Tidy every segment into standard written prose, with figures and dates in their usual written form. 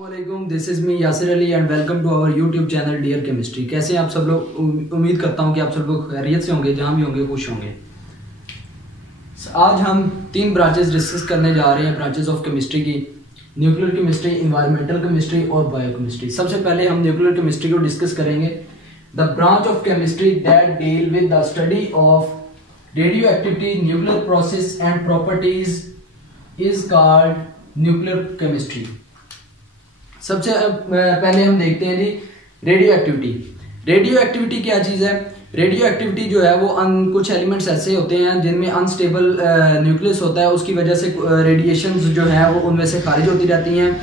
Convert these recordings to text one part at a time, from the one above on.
अस्सलामुअलैकुम, this is me Yasir Ali and welcome to our YouTube channel dear chemistry. कैसे हैं आप सब लोग? उम्मीद करता हूं कि आप सब लोग खैरियत से होंगे, जहां भी होंगे खुश होंगे। आज हम 3 ब्रांचेस डिस्कस करने जा रहे हैं, ब्रांचेस ऑफ केमिस्ट्री की। न्यूक्लियर केमिस्ट्री, इन्वायरमेंटल केमिस्ट्री और बायोकेमिस्ट्री। सबसे पहले हम न्यूक्लियर केमिस्ट्री को डिस्कस करेंगे। The branch of chemistry that deal with the study of radio activity, nuclear process and properties is called nuclear chemistry. सबसे पहले हम देखते हैं जी रेडियो एक्टिविटी। रेडियो एक्टिविटी क्या चीज़ है? रेडियो एक्टिविटी जो है वो कुछ एलिमेंट्स ऐसे होते हैं जिनमें अनस्टेबल न्यूक्लियस होता है, उसकी वजह से रेडिएशंस जो है वो उनमें से खारिज होती रहती हैं।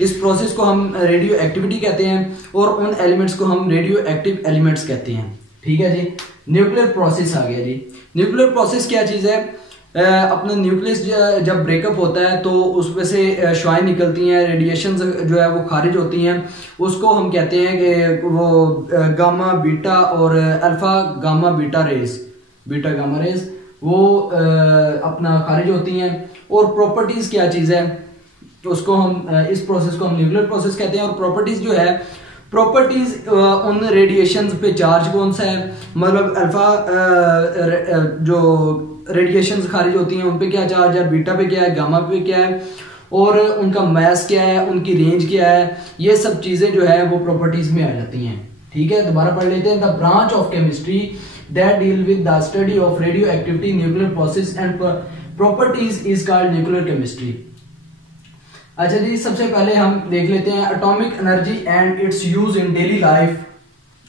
इस प्रोसेस को हम रेडियो एक्टिविटी कहते हैं और उन एलिमेंट्स को हम रेडियो एक्टिव एलिमेंट्स कहते हैं। ठीक है जी। न्यूक्लियर प्रोसेस आ गया जी। न्यूक्लियर प्रोसेस क्या चीज़ है? अपना न्यूक्लियस जब ब्रेकअप होता है तो उसमें से शुआएं निकलती हैं, रेडिएशन जो है वो खारिज होती हैं। उसको हम कहते हैं कि वो गामा बीटा और alpha gamma beta gamma rays वो अपना खारिज होती हैं। और प्रॉपर्टीज क्या चीज़ है? उसको हम इस प्रोसेस को हम न्यूक्लियर प्रोसेस कहते हैं। और प्रॉपर्टीज जो है, प्रॉपर्टीज उन रेडिएशंस पे चार्ज कौन सा है, मतलब अल्फा जो रेडिएशंस खारिज होती हैं उन पे क्या चार्ज है, बीटा पे क्या है, गामा पे क्या है, और उनका मैस क्या है, उनकी रेंज क्या है, ये सब चीजें जो है वो प्रॉपर्टीज में आ जाती हैं। ठीक है, दोबारा पढ़ लेते हैं। The branch of chemistry that deal with the study of radio activity, nuclear process and properties is called nuclear chemistry. अच्छा जी, सबसे पहले हम देख लेते हैं atomic energy and it's use in daily life.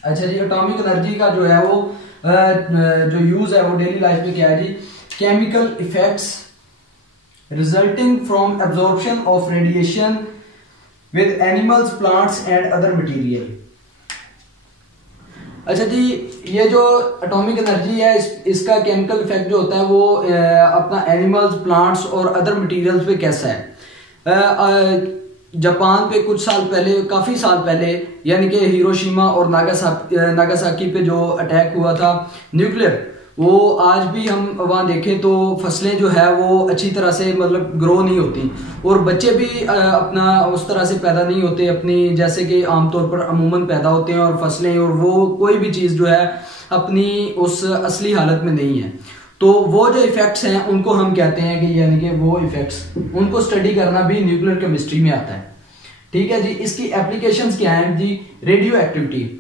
अच्छा जी, एटॉमिक एनर्जी का जो है वो जो यूज है वो डेली लाइफ में क्या है जी? Chemical effects resulting from absorption of radiation with animals, plants and other material. अच्छा जी, ये जो एटॉमिक एनर्जी है इसका केमिकल इफेक्ट जो होता है वो अपना एनिमल्स, प्लांट्स और अदर मटेरियल्स पे कैसा है? जापान पे कुछ साल पहले, काफ़ी साल पहले, यानी कि हिरोशिमा और नागासाकी पे जो अटैक हुआ था न्यूक्लियर, वो आज भी हम वहाँ देखें तो फसलें जो है वो अच्छी तरह से मतलब ग्रो नहीं होती और बच्चे भी अपना उस तरह से पैदा नहीं होते अपनी, जैसे कि आमतौर पर अमूमन पैदा होते हैं, और फसलें और वो कोई भी चीज़ जो है अपनी उस असली हालत में नहीं है। तो वो जो इफेक्ट्स हैं उनको हम कहते हैं कि यानी कि वो इफेक्ट्स, उनको स्टडी करना भी न्यूक्लियर केमिस्ट्री में आता है। ठीक है जी। इसकी एप्लीकेशंस क्या हैं जी? Radioactivity.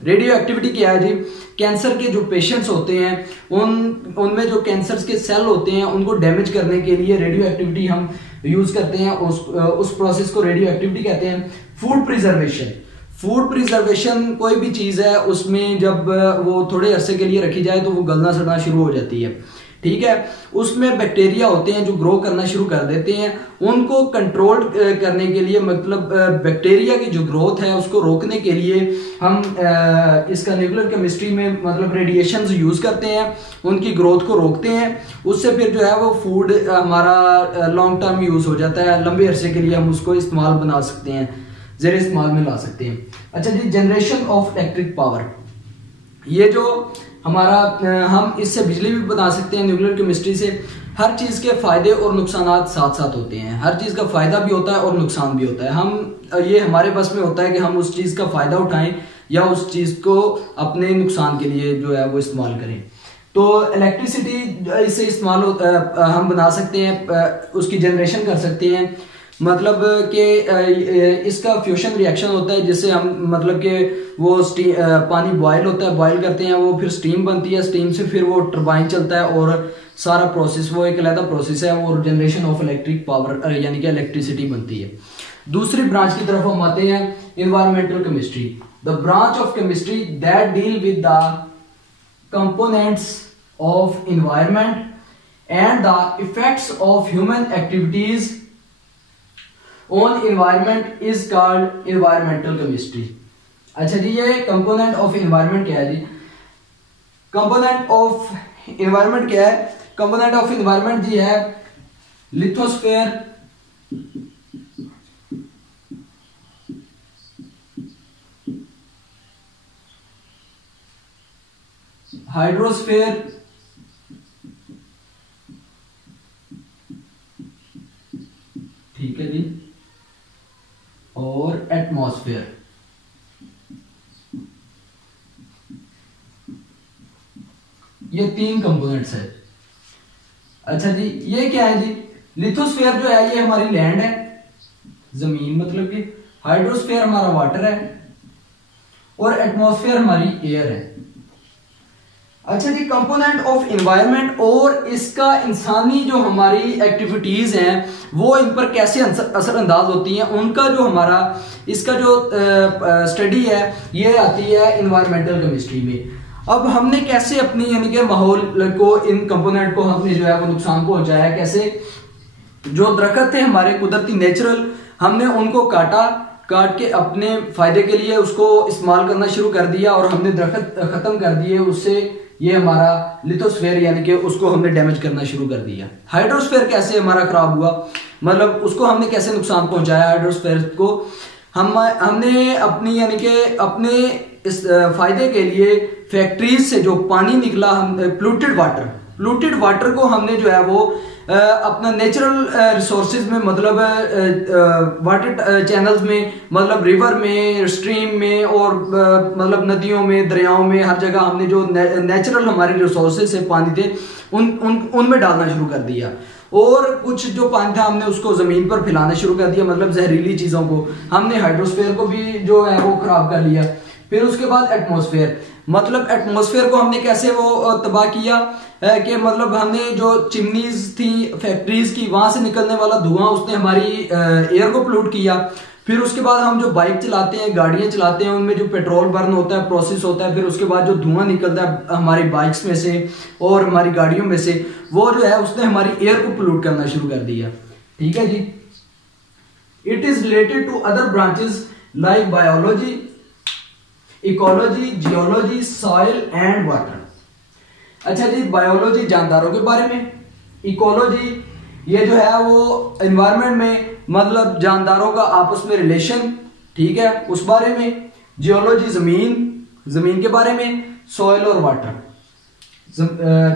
रेडियो एक्टिविटी क्या है जी? कैंसर के जो पेशेंट्स होते हैं उनमें जो कैंसर के सेल होते हैं उनको डैमेज करने के लिए रेडियो एक्टिविटी हम यूज करते हैं। उस प्रोसेस को रेडियो एक्टिविटी कहते हैं। फूड प्रिजर्वेशन कोई भी चीज़ है उसमें जब वो थोड़े अरसे के लिए रखी जाए तो वो गलना सड़ना शुरू हो जाती है। ठीक है, उसमें बैक्टीरिया होते हैं जो ग्रो करना शुरू कर देते हैं। उनको कंट्रोल करने के लिए, मतलब बैक्टीरिया की जो ग्रोथ है उसको रोकने के लिए हम इसका न्यूक्लियर केमिस्ट्री में मतलब रेडिएशंस यूज करते हैं, उनकी ग्रोथ को रोकते हैं। उससे फिर जो है वो फूड हमारा लॉन्ग टर्म यूज हो जाता है, लंबे अरसे के लिए हम उसको इस्तेमाल बना सकते हैं, ज़ेर इस्तेमाल में ला सकते हैं। अच्छा जी, जनरेशन ऑफ इलेक्ट्रिक पावर, ये जो हमारा हम इससे बिजली भी बना सकते हैं न्यूक्लियर केमिस्ट्री से। हर चीज़ के फायदे और नुकसान साथ साथ होते हैं, हर चीज़ का फायदा भी होता है और नुकसान भी होता है। ये हमारे बस में होता है कि हम उस चीज़ का फायदा उठाएं या उस चीज़ को अपने नुकसान के लिए जो है वो इस्तेमाल करें। तो इलेक्ट्रिसिटी इससे इस्तेमाल हम बना सकते हैं, उसकी जनरेशन कर सकते हैं। मतलब कि इसका फ्यूशन रिएक्शन होता है जिससे हम मतलब कि वो पानी बॉयल होता है, बॉयल करते हैं, वो फिर स्टीम बनती है, स्टीम से फिर वो टरबाइन चलता है और सारा प्रोसेस वो एक अलग प्रोसेस है और जनरेशन ऑफ इलेक्ट्रिक पावर यानी कि इलेक्ट्रिसिटी बनती है। दूसरी ब्रांच की तरफ हम आते हैं, environmental chemistry. The branch of chemistry that deal with the components of environment and the effects of human activities on environment is called environmental chemistry. अच्छा जी, ये कंपोनेंट ऑफ इन्वायरमेंट क्या है जी? कंपोनेंट ऑफ इन्वायरमेंट क्या है? Component of environment जी है lithosphere, hydrosphere, ठीक है जी, और एटमॉस्फेयर। ये तीन कंपोनेंट्स है। अच्छा जी, ये क्या है जी? लिथोस्फेयर जो है ये हमारी लैंड है, जमीन मतलब कि, हाइड्रोस्फेयर हमारा वाटर है और एटमॉस्फेयर हमारी एयर है। अच्छा जी, कंपोनेंट ऑफ एनवायरनमेंट और इसका इंसानी जो हमारी एक्टिविटीज हैं वो इन पर कैसे असरअंदाज होती हैं, उनका जो हमारा इसका जो स्टडी है ये आती है एनवायरमेंटल केमिस्ट्री में। अब हमने कैसे अपनी यानी कि माहौल को, इन कंपोनेंट को हमने जो है वो नुकसान पहुंचाया, कैसे जो दरख्त थे हमारे कुदरती नेचुरल, हमने उनको काट के अपने फायदे के लिए उसको इस्तेमाल करना शुरू कर दिया और हमने दरख्त खत्म कर दिए, उससे ये हमारा लिथोस्फेयर यानी कि उसको हमने डैमेज करना शुरू कर दिया। हाइड्रोस्फेयर कैसे हमारा खराब हुआ, मतलब उसको हमने कैसे नुकसान पहुंचाया हाइड्रोस्फेयर को, हमने अपनी यानी कि अपने इस फायदे के लिए फैक्ट्रीज से जो पानी निकला, हम प्लूटेड वाटर को हमने जो है वो अपना नेचुरल रिसोर्सेज में, मतलब वाटर चैनल्स में, मतलब रिवर में, स्ट्रीम में और मतलब नदियों में, दरियाओं में, हर जगह हमने जो नेचुरल हमारे रिसोर्सेज से पानी थे उनमें डालना शुरू कर दिया। और कुछ जो पानी था हमने उसको जमीन पर फैलाना शुरू कर दिया, मतलब जहरीली चीजों को हमने, हाइड्रोस्फेयर को भी जो है वो खराब कर लिया। फिर उसके बाद एटमॉस्फेयर, मतलब एटमॉस्फेयर को हमने कैसे वो तबाह किया कि मतलब हमने जो चिमनीज थी फैक्ट्रीज की, वहां से निकलने वाला धुआं उसने हमारी एयर को पोल्यूट किया। फिर उसके बाद हम जो बाइक चलाते हैं, गाड़ियां चलाते हैं, उनमें जो पेट्रोल बर्न होता है, प्रोसेस होता है, फिर उसके बाद जो धुआं निकलता है हमारी बाइक्स में से और हमारी गाड़ियों में से, वो जो है उसने हमारी एयर को पोल्यूट करना शुरू कर दिया। ठीक है जी। It is related to other branches like biology, ecology, geology, soil and water. अच्छा जी, बायोलॉजी जानदारों के बारे में, इकोलॉजी ये जो है वो एनवायरनमेंट में, मतलब जानदारों का आपस में रिलेशन, ठीक है, उस बारे में। जियोलॉजी जमीन के बारे में, सॉइल और वाटर,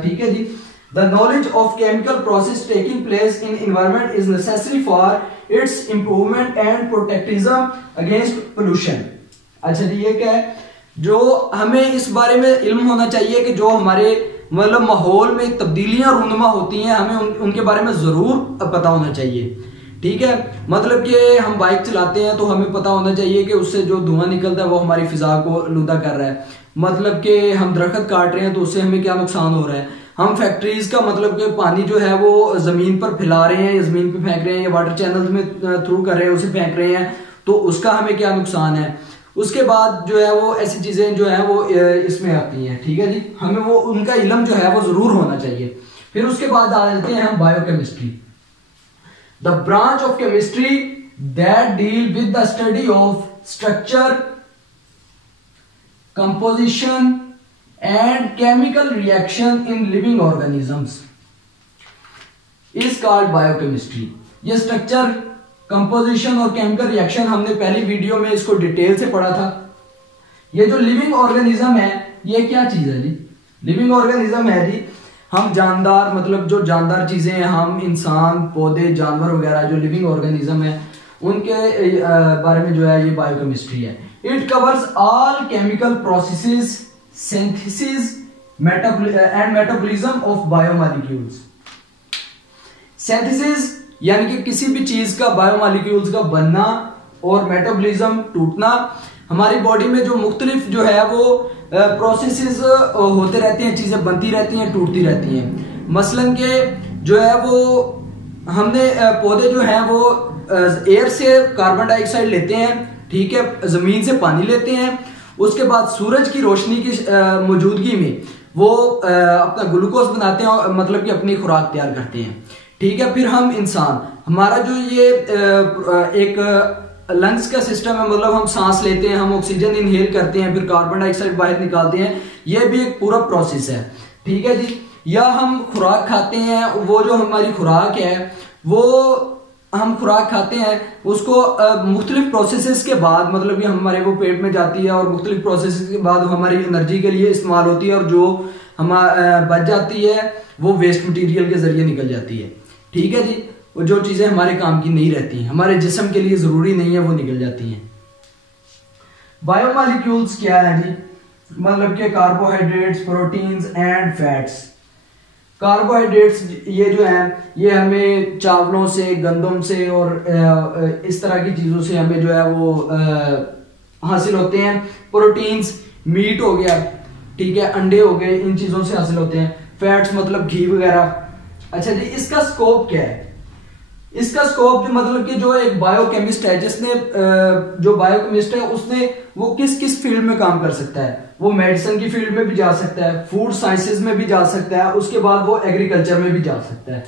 ठीक है जी। The knowledge of chemical process taking place in environment is necessary for its improvement and protection against pollution. अच्छा जी, ये क्या है, जो हमें इस बारे में इल्म होना चाहिए कि जो हमारे मतलब माहौल में तब्दीलियां रूनुमा होती हैं, हमें उनके बारे में जरूर पता होना चाहिए। ठीक है, मतलब कि हम बाइक चलाते हैं तो हमें पता होना चाहिए कि उससे जो धुआं निकलता है वो हमारी फिजा को आलूदा कर रहा है, मतलब कि हम दरख्त काट रहे हैं तो उससे हमें क्या नुकसान हो रहा है। हम फैक्ट्रीज का मतलब कि पानी जो है वो जमीन पर फैला रहे हैं या जमीन पर फेंक रहे हैं या वाटर चैनल्स में थ्रू कर रहे हैं, उसे फेंक रहे हैं, तो उसका हमें क्या नुकसान है। उसके बाद जो है वो ऐसी चीजें जो है वो इसमें आती हैं। ठीक है जी, हमें वो उनका इल्म जो है वो जरूर होना चाहिए। फिर उसके बाद आ जाते हैं हम biochemistry, the branch of chemistry that deal with the study of structure, composition and chemical reaction in living organisms is called biochemistry. ये स्ट्रक्चर, कंपोजिशन और केमिकल रिएक्शन हमने पहली वीडियो में इसको डिटेल से पढ़ा था। ये जो लिविंग ऑर्गेनिज्म है ये क्या चीज है जी? लिविंग ऑर्गेनिज्म है जी हम जानदार, मतलब जो जानदार चीजें हैं, हम इंसान, पौधे, जानवर वगैरह जो लिविंग ऑर्गेनिज्म है उनके बारे में जो है ये बायोकेमिस्ट्री है। It covers all chemical processes, synthesis and metabolism of biomolecules. Synthesis यानी कि किसी भी चीज का, बायोमॉलिक्यूल्स का बनना, और मेटाबॉलिज्म टूटना। हमारी बॉडी में जो मुख्तलिफ जो है वो प्रोसेसेस होते रहते हैं, चीजें बनती रहती हैं, टूटती रहती हैं। मसलन के जो है वो हमने पौधे जो हैं वो एयर से कार्बन डाइऑक्साइड लेते हैं, ठीक है, जमीन से पानी लेते हैं, उसके बाद सूरज की रोशनी की मौजूदगी में वो अपना ग्लूकोज बनाते हैं और मतलब कि अपनी खुराक तैयार करते हैं। ठीक है, फिर हम इंसान, हमारा जो ये एक लंग्स का सिस्टम है, मतलब हम सांस लेते हैं, हम ऑक्सीजन इनहेल करते हैं, फिर कार्बन डाइऑक्साइड बाहर निकालते हैं, ये भी एक पूरा प्रोसेस है। ठीक है जी। या हम खुराक खाते हैं, वो जो हमारी खुराक है वो हम खुराक खाते हैं, उसको मुख्तलिफ प्रोसेसेस के बाद मतलब कि हमारे वो पेट में जाती है और मुख्तलिफ प्रोसेसेस के बाद हमारी एनर्जी के लिए इस्तेमाल होती है, और जो हम बच जाती है वो वेस्ट मटेरियल के जरिए निकल जाती है। ठीक है जी। और जो चीजें हमारे काम की नहीं रहती हैं, हमारे जिस्म के लिए जरूरी नहीं है, वो निकल जाती हैं। बायोमॉलिक्यूल्स क्या है जी? मतलब कि carbohydrates, proteins and fats. Carbohydrates ये जो है ये हमें चावलों से, गंदम से और इस तरह की चीजों से हमें जो है वो हासिल होते हैं। प्रोटीन्स मीट हो गया, ठीक है, अंडे हो गए, इन चीजों से हासिल होते हैं। फैट्स मतलब घी वगैरह। अच्छा जी, इसका स्कोप क्या है? इसका स्कोप मतलब कि जो एक बायोकेमिस्ट है, जिसने जो बायोकेमिस्ट है उसने वो किस किस फील्ड में काम कर सकता है? वो मेडिसिन की फील्ड में भी जा सकता है, फूड साइंसेज में भी जा सकता है, उसके बाद वो एग्रीकल्चर में भी जा सकता है।